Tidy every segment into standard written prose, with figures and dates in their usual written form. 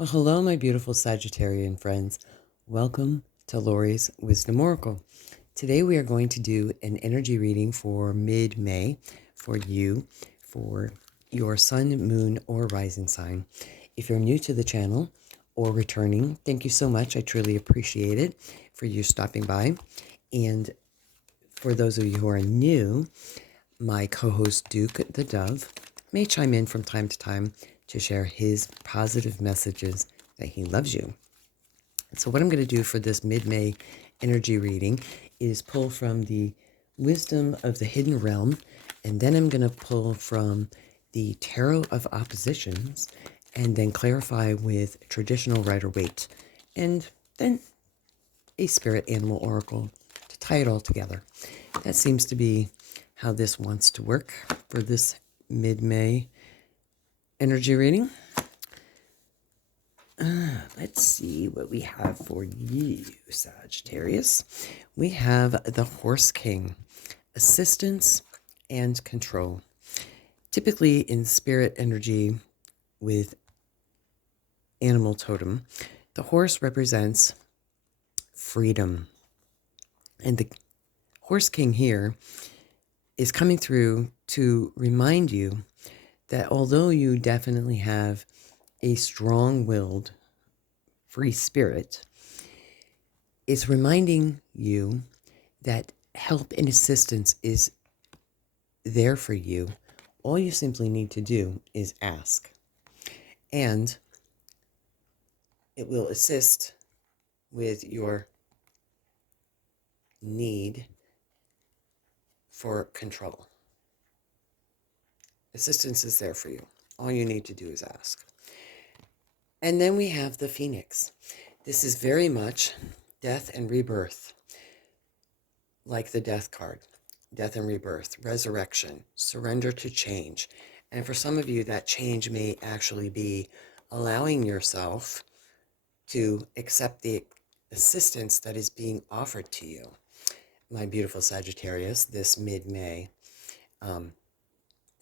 Well, hello, my beautiful Sagittarian friends. Welcome to Lori's Wisdom Oracle. Today we are going to do an energy reading for mid-May for you, for your sun, moon, or rising sign. If you're new to the channel or returning, thank you so much. I truly appreciate it for you stopping by. And for those of you who are new, my co-host Duke the Dove may chime in from time to time to share his positive messages that he loves you. So what I'm going to do for this mid-May energy reading is pull from the Wisdom of the Hidden Realm, and then I'm going to pull from the Tarot of Oppositions, and then clarify with traditional Rider-Waite, and then a spirit animal oracle to tie it all together. That seems to be how this wants to work for this mid-May energy reading. Let's see what we have for you, Sagittarius. We have the Horse King, assistance and control. Typically in spirit energy with animal totem, the horse represents freedom. And the Horse King here is coming through to remind you that although you definitely have a strong-willed free spirit, it's reminding you that help and assistance is there for you. All you simply need to do is ask. And it will assist with your need for control. Assistance is there for you. All you need to do is ask. And then we have the Phoenix. This is very much death and rebirth, like the Death card. Death and rebirth, resurrection, surrender to change. And for some of you, that change may actually be allowing yourself to accept the assistance that is being offered to you. My beautiful Sagittarius, this mid-May,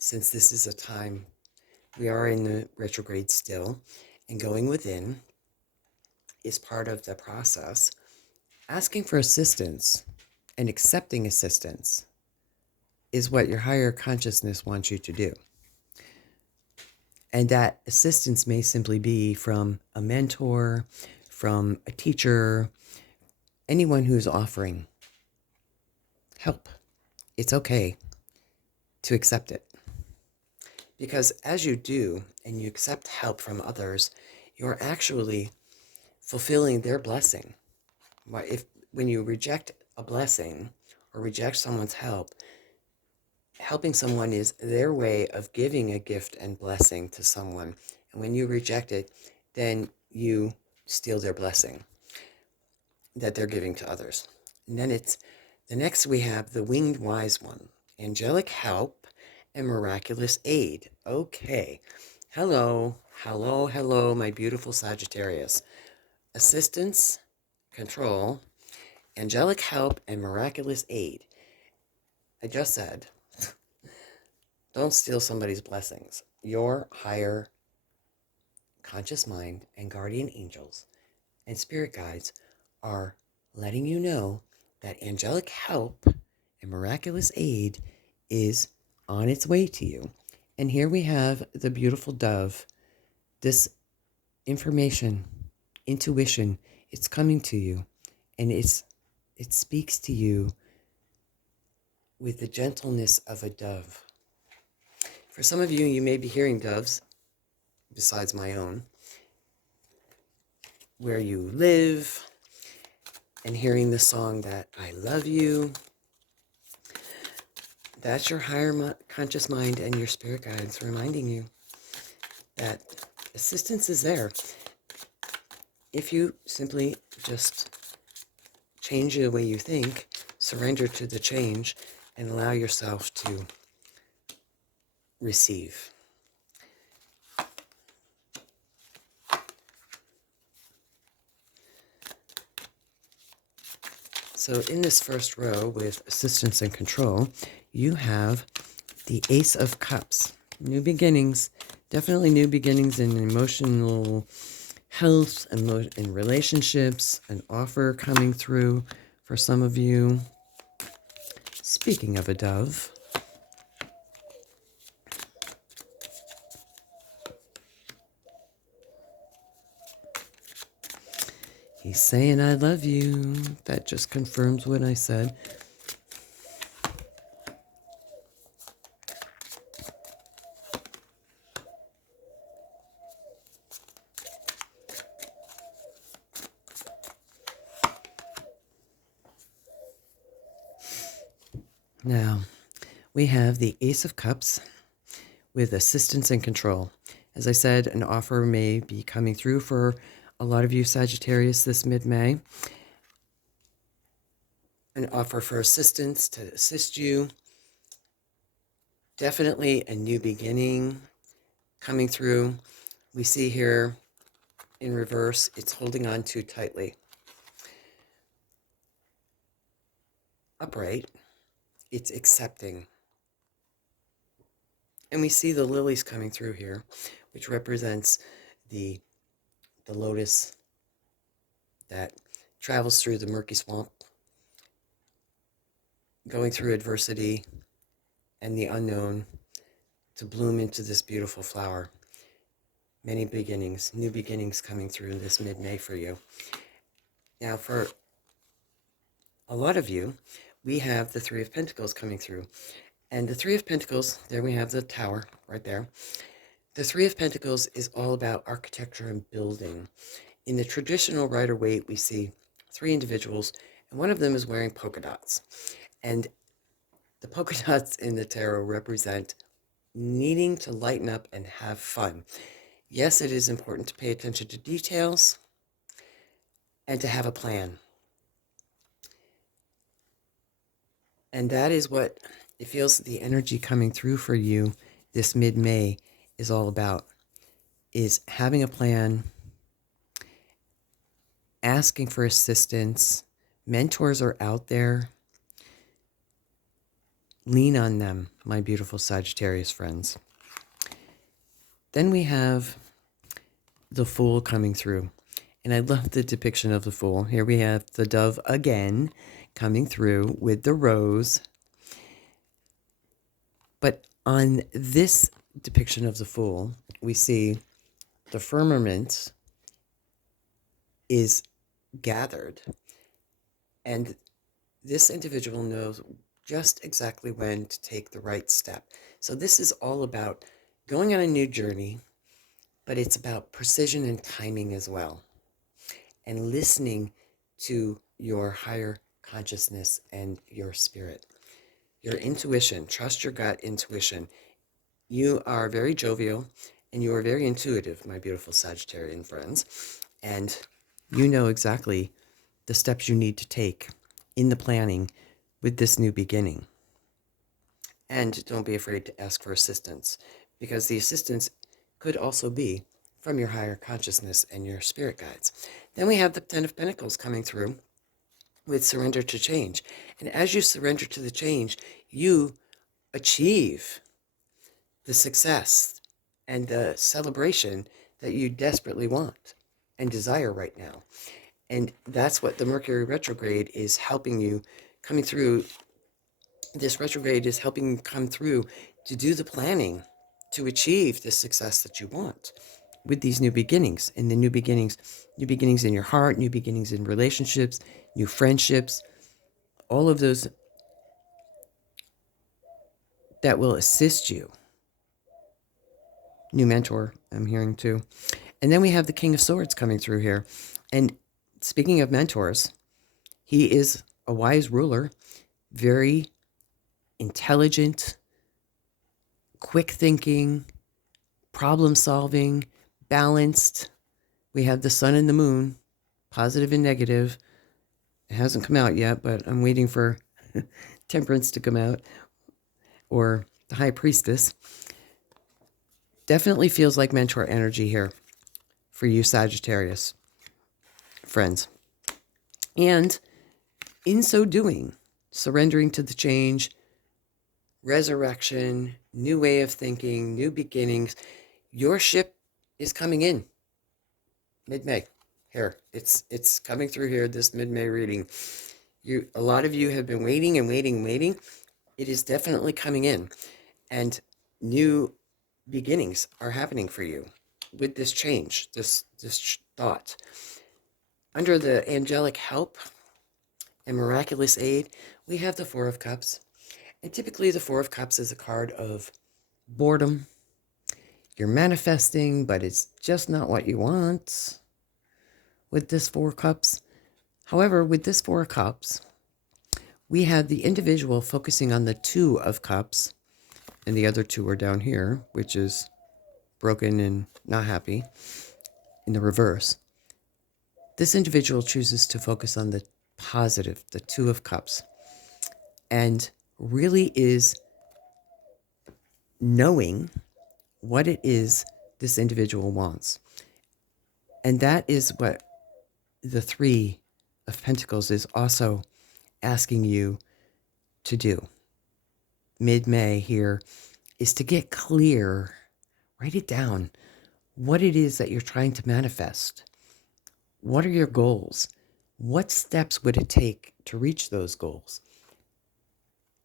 since this is a time we are in the retrograde still, and going within is part of the process. Asking for assistance and accepting assistance is what your higher consciousness wants you to do. And that assistance may simply be from a mentor, from a teacher, anyone who's offering help. It's okay to accept it. Because as you do and you accept help from others, you're actually fulfilling their blessing. When you reject a blessing or reject someone's help, helping someone is their way of giving a gift and blessing to someone. And when you reject it, then you steal their blessing that they're giving to others. And then the next we have the Winged Wise One, angelic help and miraculous aid. Okay. Hello, my beautiful Sagittarius. Assistance, control, angelic help, and miraculous aid. I just said, don't steal somebody's blessings. Your higher conscious mind and guardian angels and spirit guides are letting you know that angelic help and miraculous aid is on its way to you. And here we have the beautiful dove. This information, intuition, it's coming to you, and it speaks to you with the gentleness of a dove. For some of you, you may be hearing doves, besides my own, where you live, and hearing the song that I love you. That's your higher conscious mind and your spirit guides reminding you that assistance is there. If you simply just change the way you think, surrender to the change, and allow yourself to receive. So in this first row with assistance and control, you have the Ace of Cups. New beginnings, definitely new beginnings in emotional health and relationships, an offer coming through for some of you. Speaking of a dove, he's saying, I love you. That just confirms what I said. Now, we have the Ace of Cups with assistance and control. As I said, an offer may be coming through for a lot of you Sagittarius this mid-May. An offer for assistance to assist you. Definitely a new beginning coming through. We see here in reverse, it's holding on too tightly. Upright, it's accepting. And we see the lilies coming through here, which represents the lotus that travels through the murky swamp, going through adversity and the unknown to bloom into this beautiful flower. Many beginnings, new beginnings coming through this mid-May for you. Now, for a lot of you, we have the Three of Pentacles coming through. And the Three of Pentacles, there we have the tower right there. The Three of Pentacles is all about architecture and building. In the traditional Rider-Waite, we see three individuals, and one of them is wearing polka dots. And the polka dots in the tarot represent needing to lighten up and have fun. Yes, it is important to pay attention to details and to have a plan. And that is what it feels the energy coming through for you this mid-May is all about, is having a plan, asking for assistance. Mentors are out there. Lean on them, my beautiful Sagittarius friends. Then we have the Fool coming through. And I love the depiction of the Fool. Here we have the dove again coming through with the rose. But on this depiction of the Fool, we see the firmament is gathered. And this individual knows just exactly when to take the right step. So this is all about going on a new journey, but it's about precision and timing as well. And listening to your higher consciousness and your spirit. Your intuition. Trust your gut intuition. You are very jovial and you are very intuitive, my beautiful Sagittarian friends. And you know exactly the steps you need to take in the planning with this new beginning. And don't be afraid to ask for assistance, because the assistance could also be from your higher consciousness and your spirit guides. Then we have the Ten of Pentacles coming through with surrender to change. And as you surrender to the change, you achieve the success and the celebration that you desperately want and desire right now. And that's what the Mercury retrograde is helping you coming through. This retrograde is helping you come through to do the planning to achieve the success that you want with these new beginnings. And the new beginnings in your heart, new beginnings in relationships, new friendships, all of those that will assist you. New mentor, I'm hearing too. And then we have the King of Swords coming through here. And speaking of mentors, he is a wise ruler, very intelligent, quick thinking, problem solving, balanced. We have the sun and the moon, positive and negative. It hasn't come out yet, but I'm waiting for Temperance to come out, or the High Priestess. Definitely feels like mentor energy here for you Sagittarius friends. And in so doing, surrendering to the change, resurrection, new way of thinking, new beginnings, your ship is coming in. Mid-May. Here, it's coming through here, this mid-May reading. A lot of you have been waiting and waiting and waiting. It is definitely coming in. And new beginnings are happening for you with this change, this thought. Under the angelic help and miraculous aid, we have the Four of Cups. And typically the Four of Cups is a card of boredom. You're manifesting, but it's just not what you want with this Four of Cups. However, with this Four of Cups, we have the individual focusing on the Two of Cups, and the other two are down here, which is broken and not happy, in the reverse. This individual chooses to focus on the positive, the Two of Cups, and really is knowing what it is this individual wants. And that is what the Three of Pentacles is also asking you to do. Mid-May here is to get clear, write it down, what it is that you're trying to manifest. What are your goals? What steps would it take to reach those goals?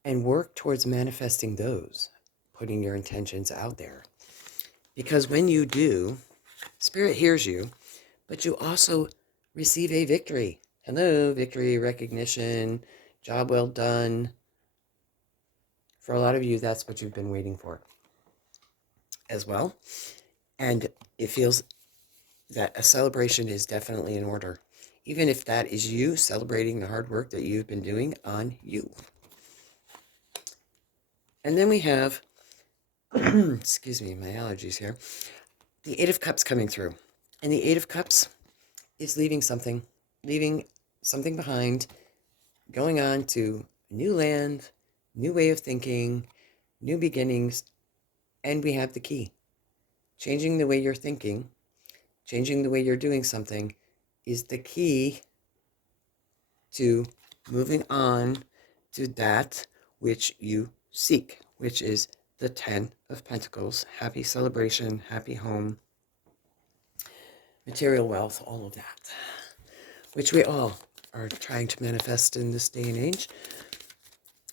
And work towards manifesting those, putting your intentions out there. Because when you do, Spirit hears you, but you also receive a victory. Hello, victory, recognition, job well done. For a lot of you, that's what you've been waiting for as well. And it feels that a celebration is definitely in order, even if that is you celebrating the hard work that you've been doing on you. And then we have, excuse me, my allergies here, the Eight of Cups coming through. And the Eight of Cups is leaving something behind, going on to new land, new way of thinking, new beginnings, and we have the key. Changing the way you're thinking, changing the way you're doing something is the key to moving on to that which you seek, which is the Ten of Pentacles. Happy celebration, happy home, material wealth, all of that, which we all are trying to manifest in this day and age.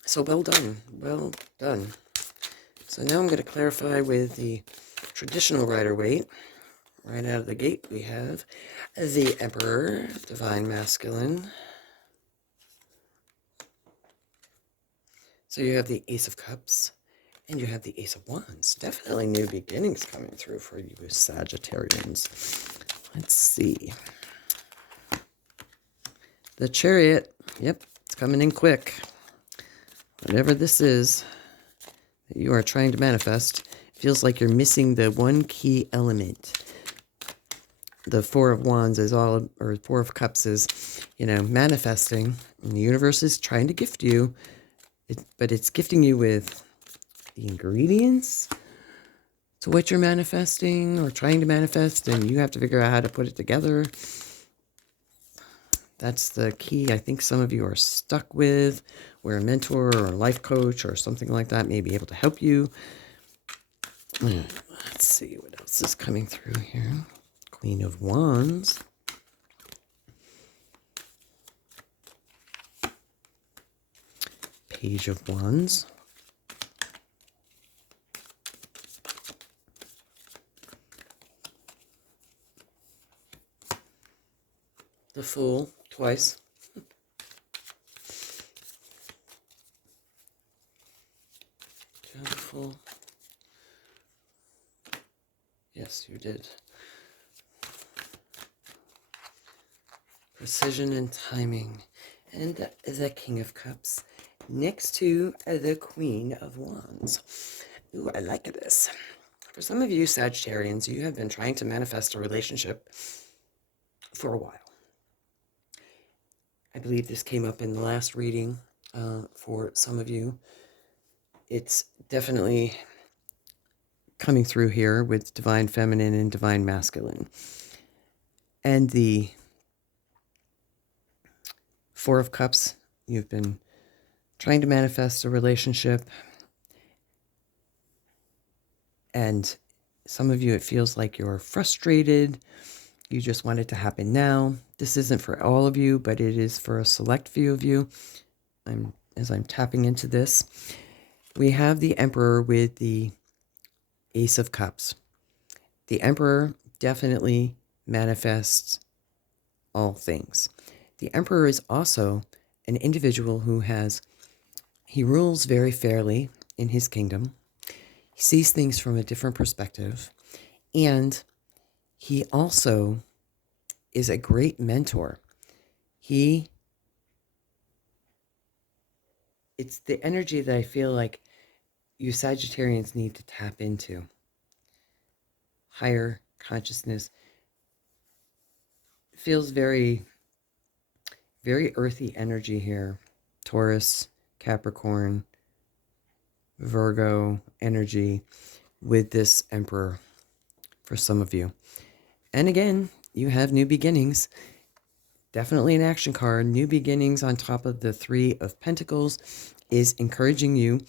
So well done, well done. So now I'm going to clarify with the traditional Rider-Waite. Right out of the gate, we have the Emperor, Divine Masculine. So you have the Ace of Cups, and you have the Ace of Wands. Definitely new beginnings coming through for you Sagittarians. Let's see. The Chariot, yep, it's coming in quick. Whatever this is that you are trying to manifest, feels like you're missing the one key element. The Four of Wands is all, or Four of Cups is, manifesting. And the universe is trying to gift you, but it's gifting you with the ingredients to what you're manifesting or trying to manifest, and you have to figure out how to put it together. That's the key I think some of you are stuck with, where a mentor or a life coach or something like that may be able to help you. Let's see what else is coming through here. Queen of Wands. Page of Wands. The Fool, twice. The Fool. Yes, you did. Precision and timing. And the King of Cups next to the Queen of Wands. Ooh, I like this. For some of you Sagittarians, you have been trying to manifest a relationship for a while. I believe this came up in the last reading for some of you. It's definitely coming through here with Divine Feminine and Divine Masculine. And the Four of Cups, you've been trying to manifest a relationship. And some of you, it feels like you're frustrated You just want it to happen now. This isn't for all of you, but it is for a select few of you. As I'm tapping into this, we have the Emperor with the Ace of Cups. The Emperor definitely manifests all things. The Emperor is also an individual who he rules very fairly in his kingdom. He sees things from a different perspective. And he also is a great mentor. It's the energy that I feel like you Sagittarians need to tap into. Higher consciousness. Feels very, very earthy energy here. Taurus, Capricorn, Virgo energy with this Emperor for some of you. And again, you have new beginnings. Definitely an action card. New beginnings on top of the Three of Pentacles is encouraging you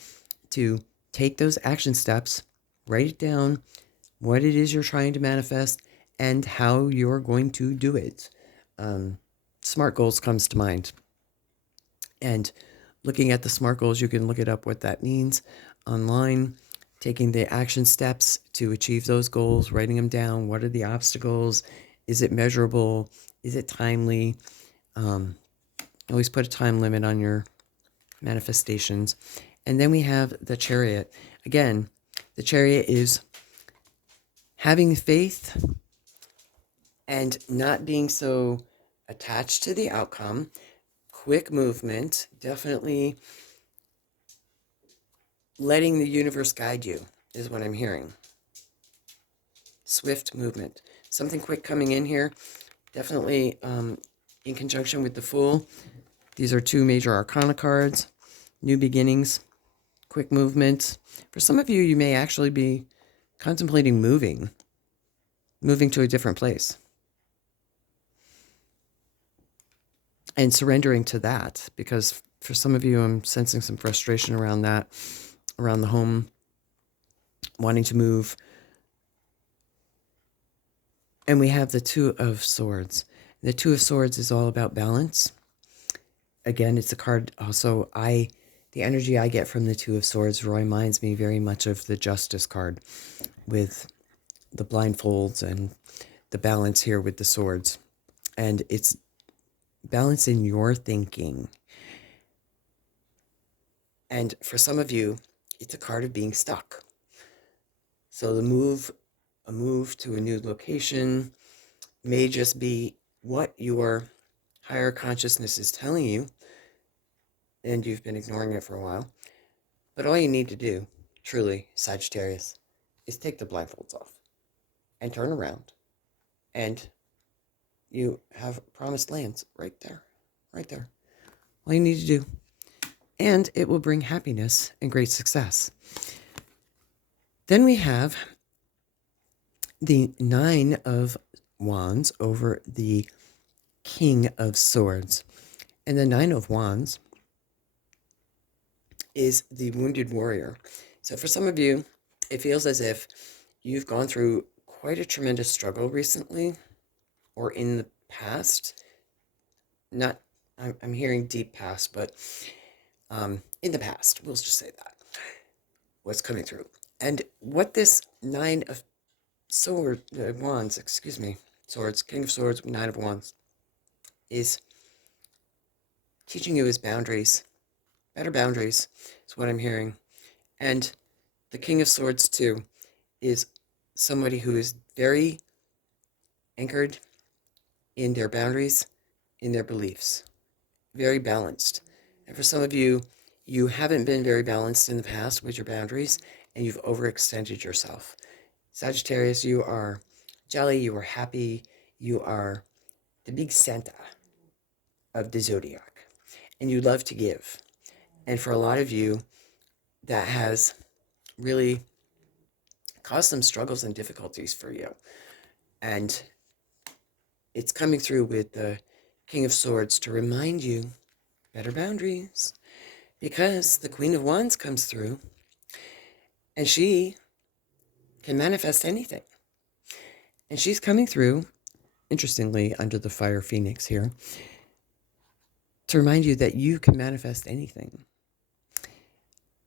to take those action steps, write it down, what it is you're trying to manifest, and how you're going to do it. SMART goals comes to mind. And looking at the SMART goals, you can look it up what that means online, taking the action steps to achieve those goals, writing them down. What are the obstacles? Is it measurable? Is it timely? Always put a time limit on your manifestations. And then we have the Chariot. Again, the Chariot is having faith and not being so attached to the outcome. Quick movement, definitely letting the universe guide you is what I'm hearing. Swift movement. Something quick coming in here. Definitely in conjunction with the Fool. These are two major arcana cards. New beginnings, quick movement. For some of you, you may actually be contemplating moving to a different place. And surrendering to that, because for some of you, I'm sensing some frustration around that, around the home, wanting to move. And we have the Two of Swords. The Two of Swords is all about balance. Again, it's a card also, the energy I get from the Two of Swords reminds me very much of the Justice card with the blindfolds and the balance here with the swords. And it's balance in your thinking. And for some of you, it's a card of being stuck. So a move to a new location may just be what your higher consciousness is telling you, and you've been ignoring it for a while. But all you need to do, truly, Sagittarius, is take the blindfolds off and turn around, and you have promised lands right there, right there. All you need to do. And it will bring happiness and great success. Then we have the Nine of Wands over the King of Swords. And the Nine of Wands is the wounded warrior. So for some of you, it feels as if you've gone through quite a tremendous struggle recently or in the past. I'm hearing deep past, but in the past, we'll just say that. What's coming through. And what this Nine of Wands, Swords, King of Swords, Nine of Wands, is teaching you is boundaries. Better boundaries is what I'm hearing. And the King of Swords, too, is somebody who is very anchored in their boundaries, in their beliefs. Very balanced. And for some of you, you haven't been very balanced in the past with your boundaries, and you've overextended yourself. Sagittarius, you are jolly, you are happy, you are the big Santa of the zodiac, and you love to give. And for a lot of you, that has really caused some struggles and difficulties for you. And it's coming through with the King of Swords to remind you better boundaries, because the Queen of Wands comes through and she can manifest anything. And she's coming through interestingly, under the fire phoenix here, to remind you that you can manifest anything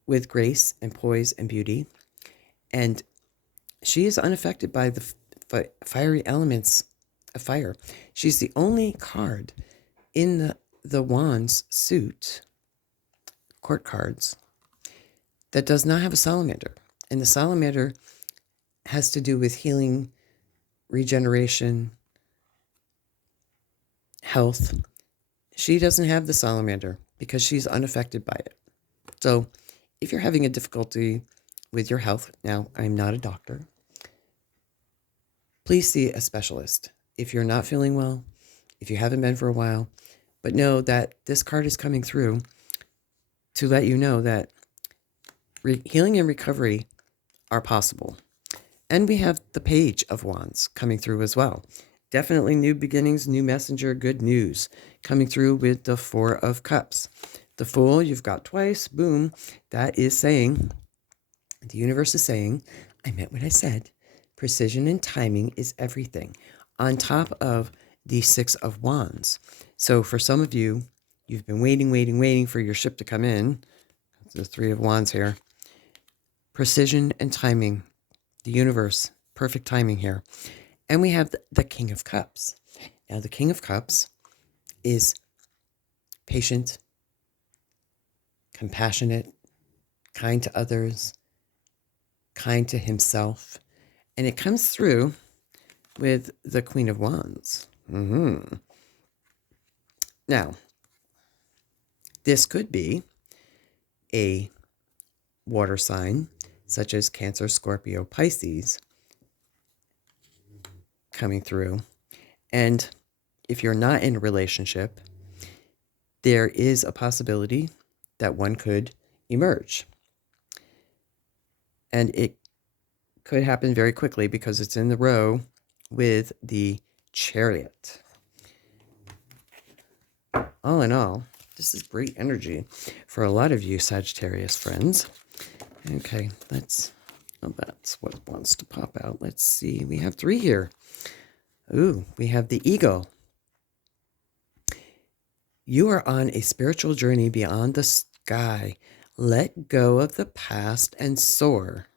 with grace and poise and beauty. And she is unaffected by the fiery elements of fire. She's the only card in the Wands suit, court cards, that does not have a salamander. And the salamander has to do with healing, regeneration, health. She doesn't have the salamander because she's unaffected by it. So if you're having a difficulty with your health, now I'm not a doctor, please see a specialist. If you're not feeling well, if you haven't been for a while, but know that this card is coming through to let you know that healing and recovery are possible. And we have the Page of Wands coming through as well. Definitely new beginnings, new messenger, good news coming through with the Four of Cups. The Fool, you've got twice, boom. That is saying, the universe is saying, I meant what I said. Precision and timing is everything. On top of the Six of Wands. So for some of you, you've been waiting for your ship to come in. The Three of Wands here. Precision and timing. The universe. Perfect timing here. And we have the King of Cups. Now the King of Cups is patient, compassionate, kind to others, kind to himself. And it comes through with the Queen of Wands. Now, this could be a water sign, such as Cancer, Scorpio, Pisces, coming through. And if you're not in a relationship, there is a possibility that one could emerge. And it could happen very quickly because it's in the row with the Chariot. All in all, this is great energy for a lot of you Sagittarius friends. Okay, that's what wants to pop out. Let's see. We have 3 here. Ooh, we have the Eagle. You are on a spiritual journey beyond the sky. Let go of the past and soar.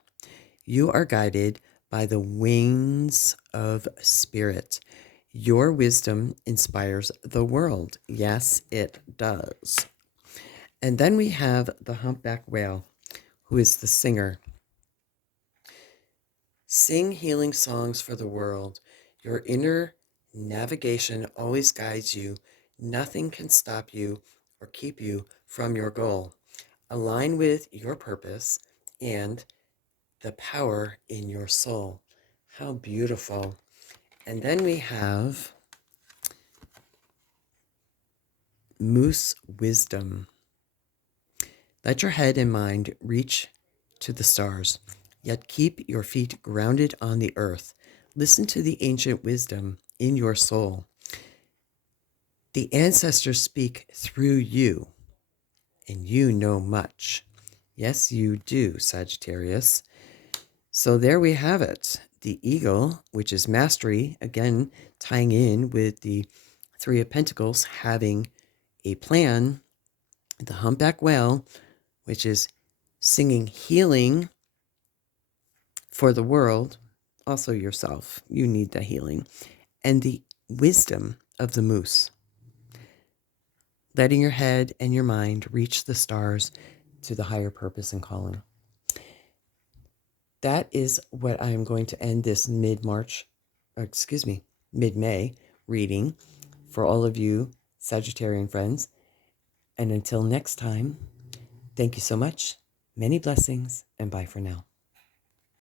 You are guided by the wings of spirit. Your wisdom inspires the world. Yes, it does. And then we have the humpback whale, who is the singer. Sing healing songs for the world. Your inner navigation always guides you. Nothing can stop you or keep you from your goal. Align with your purpose and the power in your soul. How beautiful. And then we have Moose Wisdom. Let your head and mind reach to the stars, yet keep your feet grounded on the earth. Listen to the ancient wisdom in your soul. The ancestors speak through you, and you know much. Yes, you do, Sagittarius. So there we have it. The Eagle, which is mastery, again, tying in with the Three of Pentacles, having a plan. The humpback whale, which is singing healing for the world, also yourself. You need the healing. And the wisdom of the moose. Letting your head and your mind reach the stars to the higher purpose and calling. That is what I am going to end this mid-May reading for all of you Sagittarian friends. And until next time, thank you so much. Many blessings and bye for now.